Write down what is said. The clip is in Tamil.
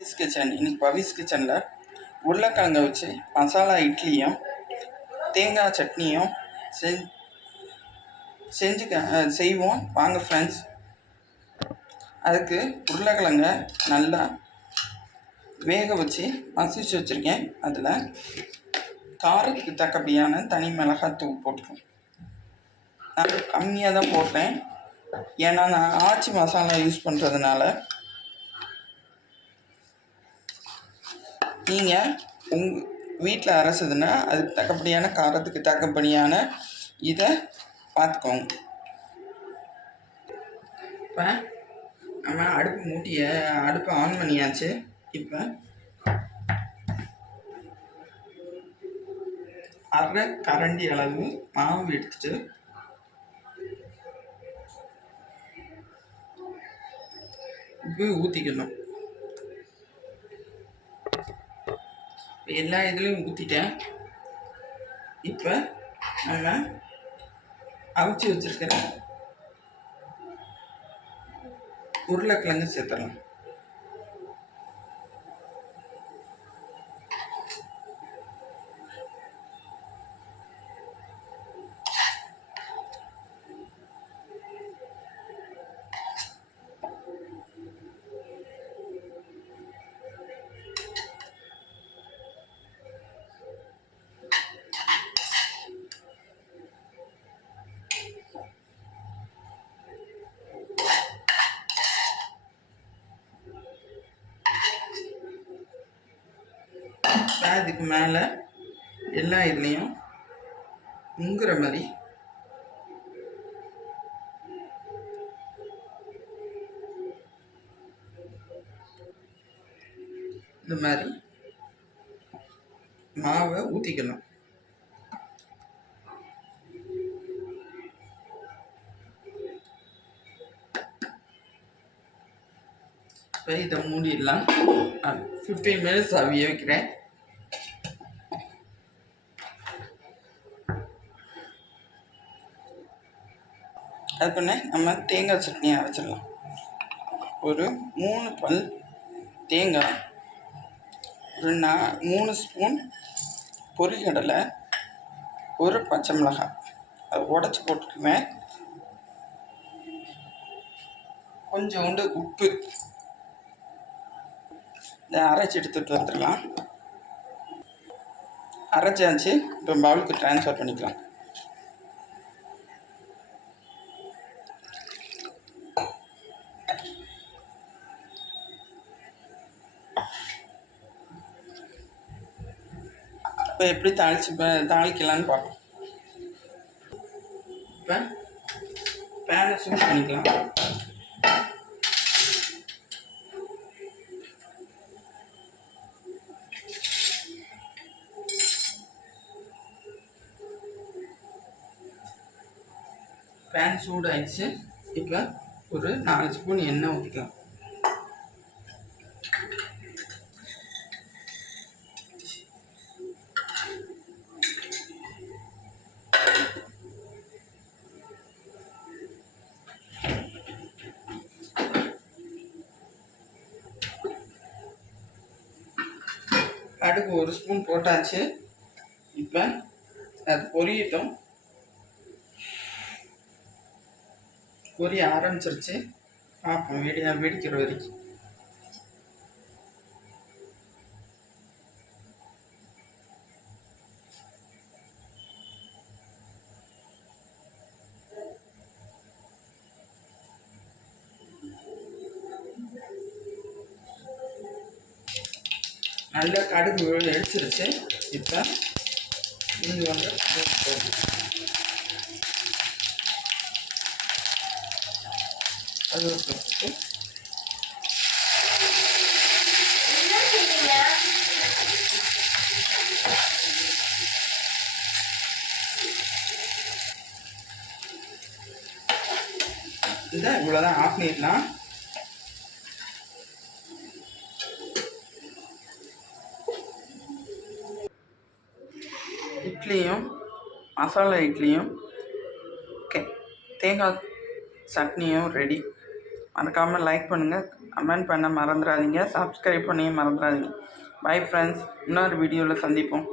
பவிஸ் கிச்சன் இன்னைக்கு பவிஸ் கிச்சனில் உருளைக்கிழங்கை வச்சு மசாலா இட்லியும் தேங்காய் சட்னியும் செஞ் செஞ்சு செய்வோம். வாங்க ஃப்ரெண்ட்ஸ் அதுக்கு உருளைக்கிழங்க நல்லா வேக வச்சு மசிச்சு வச்சுருக்கேன். அதில் காரத்துக்கு தக்கபடியான தனி மிளகாத்தூள் போட்டுக்கணும். நான் கம்மியாக தான் போட்டேன். ஏன்னா நான் ஆச்சி மசாலா யூஸ் பண்ணுறதுனால நீங்கள் உங்கள் வீட்டில் அரைச்சதுன்னா அதுக்கு தக்கப்படியான காரத்துக்கு தக்கப்படியான இதை பார்த்துக்கோங்க இப்போ நம்ம அடுப்பு மூட்டிய அடுப்பை ஆன் பண்ணியாச்சு. இப்போ அரை கரண்டி அளவு மாவு எடுத்துட்டு இப்போ ஊற்றிக்கணும் இப்போ எல்லா இதுலேயும் ஊற்றிட்டேன் இப்போ நம்ம அவிச்சு வச்சிருக்கிற உருளைக்கிழங்கு சேர்த்துடலாம். லாஸ்ட்டாக அதுக்கு மேலே எல்லா இதுலேயும் முங்குற மாதிரி இந்த மாதிரி மாவை ஊற்றிக்கணும் இப்போ இதை மூடிடலாம். ஃபிஃப்டீன் மினிட்ஸ் அவிய வைக்கிறேன். அது பண்ண நம்ம தேங்காய் சட்னி அரைச்சிடலாம். ஒரு மூணு பல் தேங்காய் ஒரு நா மூணு ஸ்பூன் பொரிகடலை ஒரு பச்சை மிளகாய். அதை உடச்சி போட்டுக்குவேன் கொஞ்சோண்டு உப்பு. இதை அரைச்சி எடுத்துகிட்டு வந்துடலாம். அரைச்சாச்சு இப்போ பவுலுக்கு ட்ரான்ஸ்ஃபர் பண்ணிக்கலாம். இப்போ எப்படி தாளிச்சு தாளிக்கலான்னு பார்ப்போம் இப்போ பேனை சூஸ் பண்ணிக்கலாம். பேன் சூடாயிடுச்சு. இப்போ ஒரு நாலு ஸ்பூன் எண்ணெய் ஊற்றிக்கலாம் கடுகு ஒரு ஸ்பூன் போட்டாச்சு. இப்போ அது பொரியட்டும். பொரிய ஆரம்பிச்சிருச்சு. பார்ப்போம் வெடி வெடிக்கிற வரைக்கும். நல்ல கடுகு எடுத்துருச்சு இப்போ இது வந்து போதும். அது ஒரு கப்பு இந்த இவ்வளோதான் ஆஃப் பண்ணிடலாம் இட்லியும் மசாலா இட்லியும் கே தேங்காய் சட்னியும் ரெடி மறக்காமல் லைக் பண்ணுங்கள் கமெண்ட் பண்ண மறந்துடாதீங்க சப்ஸ்கிரைப் பண்ணி மறந்துடாதீங்க. பை ஃப்ரெண்ட்ஸ் இன்னொரு வீடியோவில் சந்திப்போம்.